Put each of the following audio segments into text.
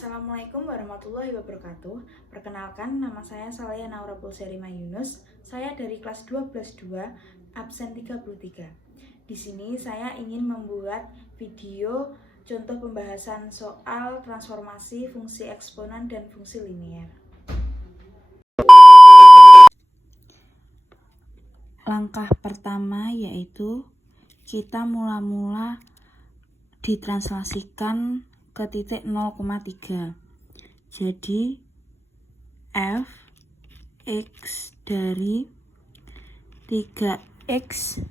Assalamualaikum warahmatullahi wabarakatuh. Perkenalkan, nama saya Salaya Naura Pulserima Yunus. Saya dari kelas 12-2, absen 33. Di sini saya ingin membuat video contoh pembahasan soal transformasi fungsi eksponen dan fungsi linier. Langkah pertama yaitu kita mula-mula ditranslasikan ke titik 0,3. Jadi f x dari 3x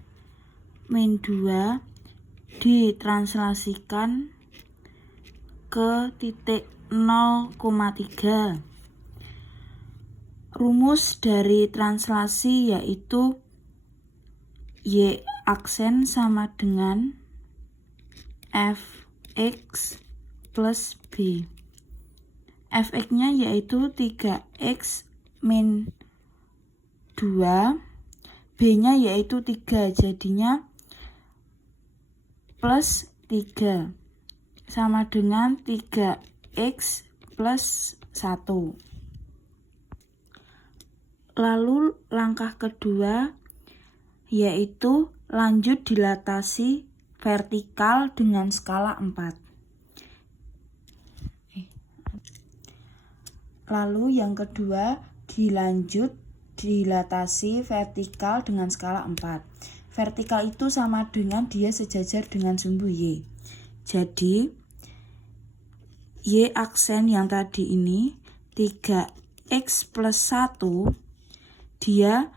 min 2 ditranslasikan ke titik 0,3. Rumus dari translasi yaitu y aksen sama dengan fx plus b. Fx-nya yaitu 3x min 2, b-nya yaitu 3, jadinya plus 3 sama dengan 3x plus 1. Lalu langkah kedua yaitu lanjut dilatasi vertikal dengan skala 4. Lalu yang kedua dilanjut dilatasi vertikal dengan skala 4. Vertikal itu sama dengan dia sejajar dengan sumbu y. Jadi y aksen yang tadi ini 3x plus 1 dia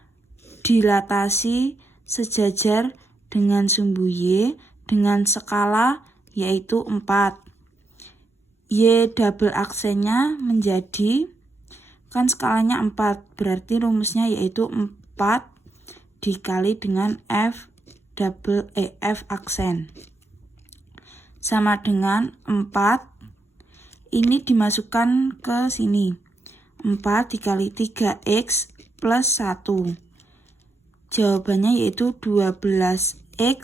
dilatasi sejajar dengan sumbu y dengan skala yaitu 4. Y double aksennya menjadi, kan skalanya 4, berarti rumusnya yaitu 4 dikali dengan f aksen. Sama dengan 4, ini dimasukkan ke sini. 4 dikali 3x plus 1. Jawabannya yaitu 12x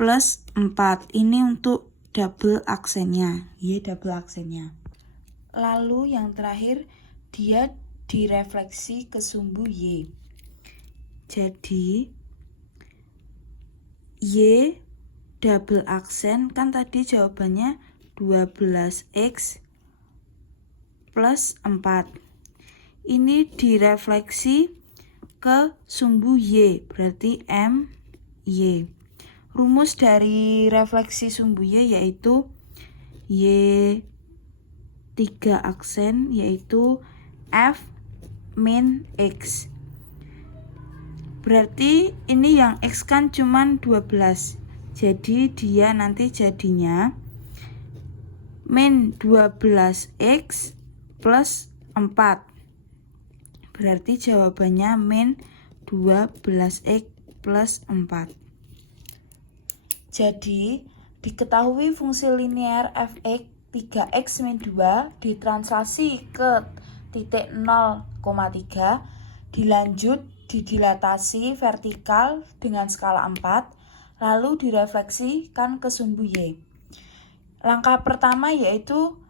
plus 4. Ini untuk double aksennya, y double aksennya. Lalu yang terakhir dia direfleksi ke sumbu y. Jadi y double aksen kan tadi jawabannya 12x plus 4. Ini direfleksi ke sumbu y, berarti m y. Rumus dari refleksi sumbu y yaitu y 3 aksen yaitu f min x. Berarti ini yang x kan cuman 12. Jadi dia nanti jadinya min 12x plus 4. Berarti jawabannya min 12x plus 4. Jadi, diketahui fungsi linear fx 3x min 2 ditranslasi ke titik 0,3, dilanjut didilatasi vertikal dengan skala 4, lalu direfleksikan ke sumbu y. Langkah pertama yaitu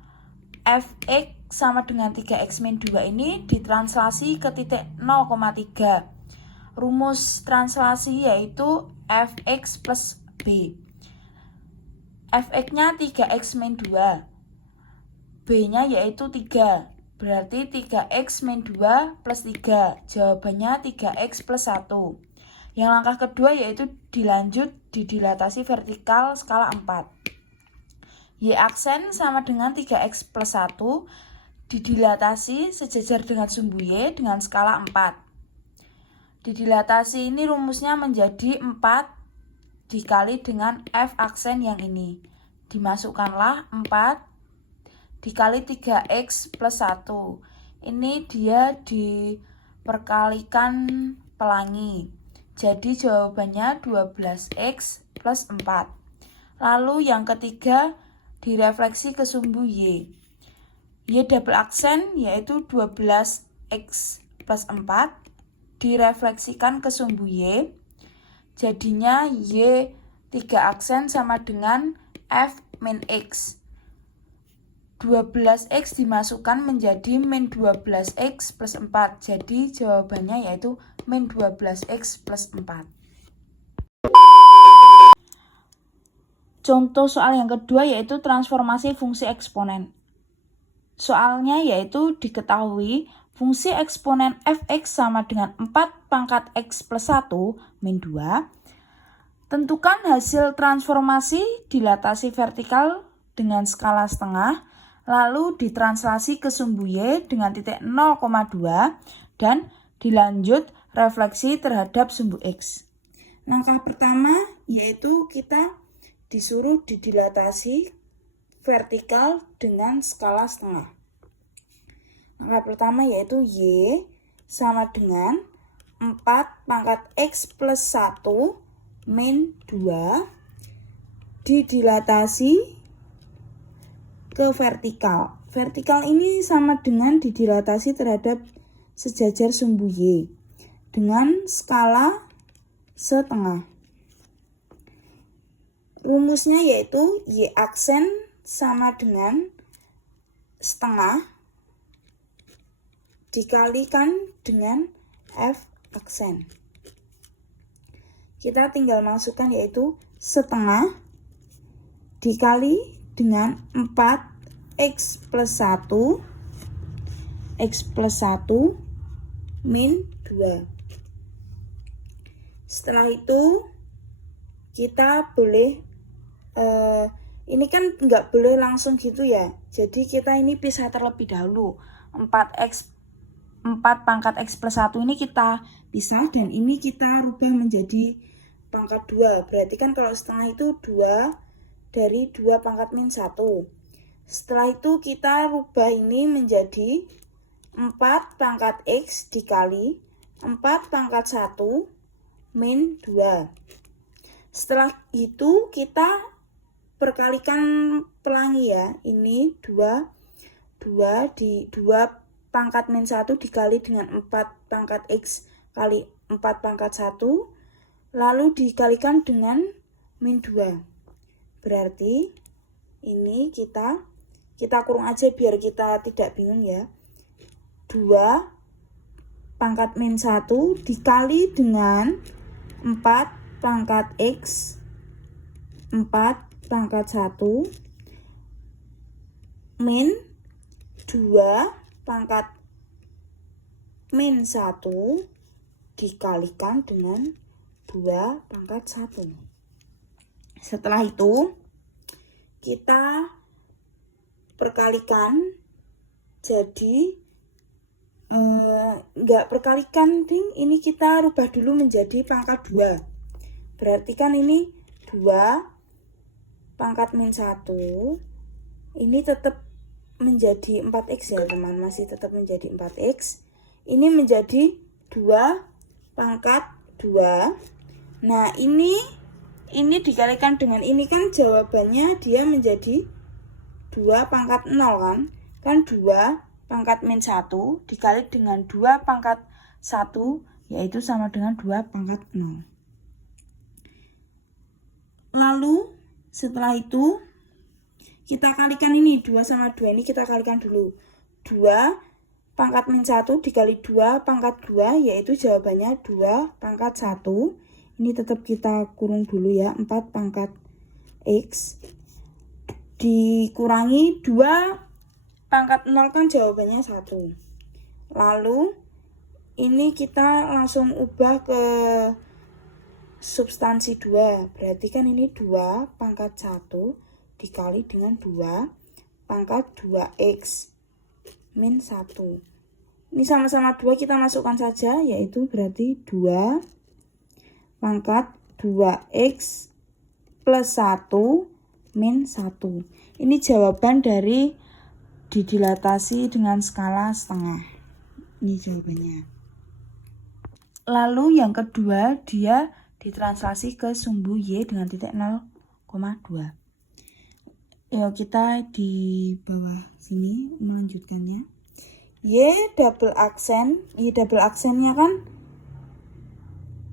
fx sama dengan 3x min 2 ini ditranslasi ke titik 0,3. Rumus translasi yaitu fx plus b. Fx-nya 3x min 2. B-nya yaitu 3. Berarti 3x min 2 plus 3. Jawabannya 3x plus 1. Yang langkah kedua yaitu dilanjut didilatasi vertikal skala 4. Y aksen sama dengan 3x plus 1 didilatasi sejajar dengan sumbu y dengan skala 4. Didilatasi ini rumusnya menjadi 4 dikali dengan f aksen yang ini. Dimasukkanlah 4 dikali 3x plus 1. Ini dia diperkalikan pelangi. Jadi jawabannya 12x plus 4. Lalu yang ketiga direfleksi ke sumbu y. Y double aksen yaitu 12x plus 4 direfleksikan ke sumbu y. Jadinya y 3 aksen sama dengan f min x. 12x dimasukkan menjadi min 12x plus 4. Jadi jawabannya yaitu min 12x plus 4. Contoh soal yang kedua yaitu transformasi fungsi eksponen. Soalnya yaitu diketahui fungsi eksponen fx sama dengan 4 pangkat x plus 1 min 2. Tentukan hasil transformasi dilatasi vertikal dengan skala setengah, lalu ditranslasi ke sumbu y dengan titik 0,2 dan dilanjut refleksi terhadap sumbu x. Langkah pertama yaitu kita disuruh didilatasi vertikal dengan skala setengah. Langkah pertama yaitu y sama dengan 4 pangkat x plus 1 min 2 didilatasi ke vertikal. Vertikal ini sama dengan didilatasi terhadap sejajar sumbu y dengan skala setengah. Rumusnya yaitu y aksen sama dengan setengah dikalikan dengan f aksen. Kita tinggal masukkan yaitu setengah dikali dengan 4x plus 1 x plus 1 min 2. Setelah itu kita boleh ini kan nggak boleh langsung gitu ya. Jadi kita ini pisah terlebih dahulu. 4 pangkat x plus 1 ini kita pisah dan ini kita rubah menjadi pangkat 2. Berarti kan kalau setengah itu 2 dari 2 pangkat min 1. Setelah itu kita rubah ini menjadi 4 pangkat x dikali 4 pangkat 1 min 2. Setelah itu kita perkalikan pelangi ya. Ini 2 pangkat min 1 dikali dengan 4 pangkat x kali 4 pangkat 1 lalu dikalikan dengan min 2. Berarti ini kita kurung aja biar kita tidak bingung ya. 2 pangkat min 1 dikali dengan 4 pangkat x 4 pangkat 1 min 2 pangkat min 1 dikalikan dengan 2 pangkat 1. Setelah itu kita perkalikan jadi enggak perkalikan ding, ini kita rubah dulu menjadi pangkat 2. Berarti kan ini 2 pangkat min 1 ini tetap menjadi 4x ya teman, masih tetap menjadi 4x. Ini menjadi 2 pangkat 2. Nah ini dikalikan dengan ini kan jawabannya dia menjadi 2 pangkat 0 kan. Kan 2 pangkat min 1 dikali dengan 2 pangkat 1 yaitu sama dengan 2 pangkat 0. Lalu setelah itu kita kalikan ini 2 sama 2 ini kita kalikan dulu. 2 pangkat min 1 dikali 2 pangkat 2 yaitu jawabannya 2 pangkat 1. Ini tetap kita kurung dulu ya, 4 pangkat x dikurangi 2 pangkat 0 kan jawabannya 1. Lalu ini kita langsung ubah ke substansi 2. Berarti kan ini 2 pangkat 1 dikali dengan 2 pangkat 2x min 1. Ini sama-sama 2 kita masukkan saja yaitu berarti 2 pangkat 2x plus 1 min 1. Ini jawaban dari didilatasi dengan skala setengah. Ini jawabannya. Lalu yang kedua dia ditranslasi ke sumbu y dengan titik 0,2. Yuk kita di bawah sini melanjutkannya. Y double aksennya kan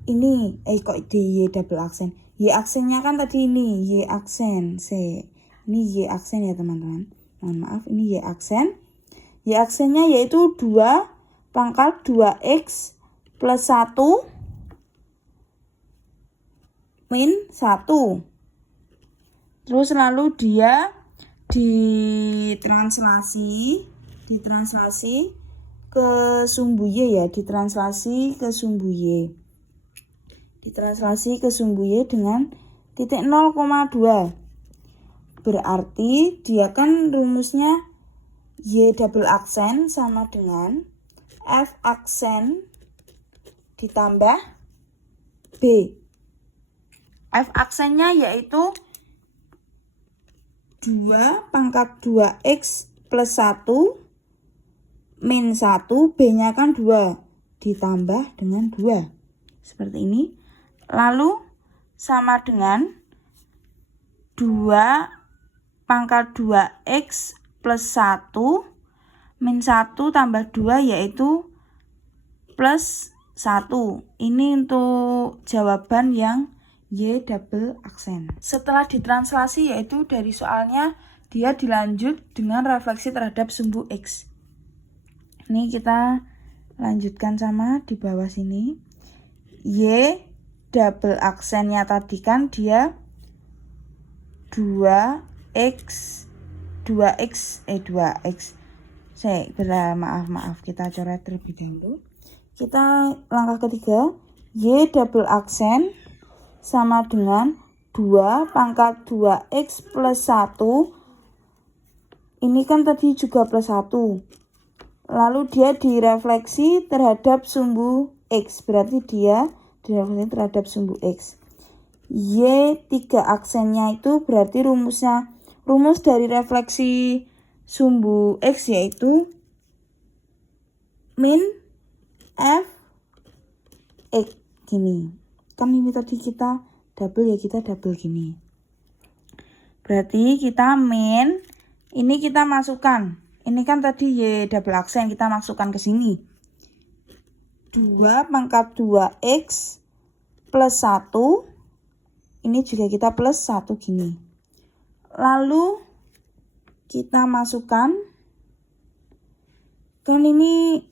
ini kok di y double aksen. Y aksennya kan tadi ini y aksen C. Ini y aksen ya teman-teman. Mohon maaf, ini Y aksen. Y aksennya yaitu 2 pangkat 2X plus 1 min 1. Terus lalu dia ditranslasi ke sumbu Y ya, ditranslasi ke sumbu Y dengan titik 0,2. Berarti dia kan rumusnya Y double aksen sama dengan F aksen ditambah B. F aksennya yaitu 2 pangkat 2X plus 1 min 1, B-nya kan 2 ditambah dengan 2. Seperti ini. Lalu sama dengan 2 pangkat 2X plus 1 min 1 tambah 2 yaitu plus 1. Ini untuk jawaban yang Y double aksen. Setelah ditranslasi yaitu dari soalnya dia dilanjut dengan refleksi terhadap sumbu X. Ini kita lanjutkan sama di bawah sini. Y double aksennya tadi kan dia 2x. Maaf, kita coret terlebih dahulu. Kita langkah ketiga, Y double aksen sama dengan 2 pangkat 2x plus 1. Ini kan tadi juga plus 1. Lalu dia direfleksi terhadap sumbu X. Berarti dia direfleksi terhadap sumbu X. Y 3 aksennya itu berarti rumus dari refleksi sumbu X yaitu min F X gini. Kan ini tadi kita double ya, kita double gini. Berarti kita min, ini kita masukkan. Ini kan tadi Y double aksen, kita masukkan ke sini. 2 pangkat 2X plus 1. Ini juga kita plus 1 gini. Lalu kita masukkan. Kan ini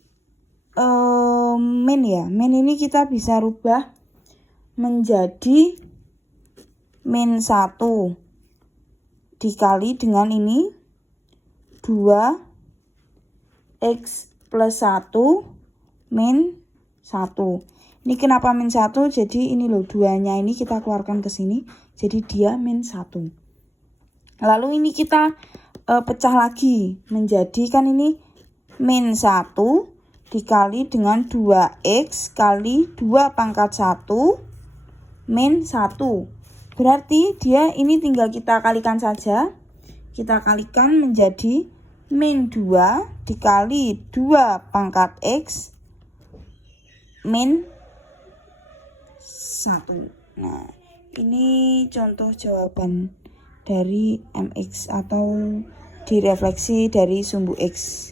min ya. Min ini kita bisa rubah menjadi min 1 dikali dengan ini 2x plus 1 min 1. Ini kenapa min 1? Jadi ini loh, 2-nya ini kita keluarkan ke sini. Jadi dia min 1. Lalu ini kita pecah lagi. Menjadi kan ini min 1 dikali dengan 2x kali 2 pangkat 1 min 1. Berarti dia ini tinggal kita kalikan saja. Kita kalikan menjadi min 2 dikali 2 pangkat x min 1. Nah, ini contoh jawaban dari MX atau direfleksi dari sumbu X.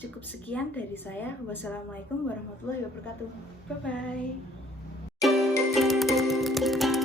Cukup sekian dari saya. Wassalamualaikum warahmatullahi wabarakatuh. Bye-bye.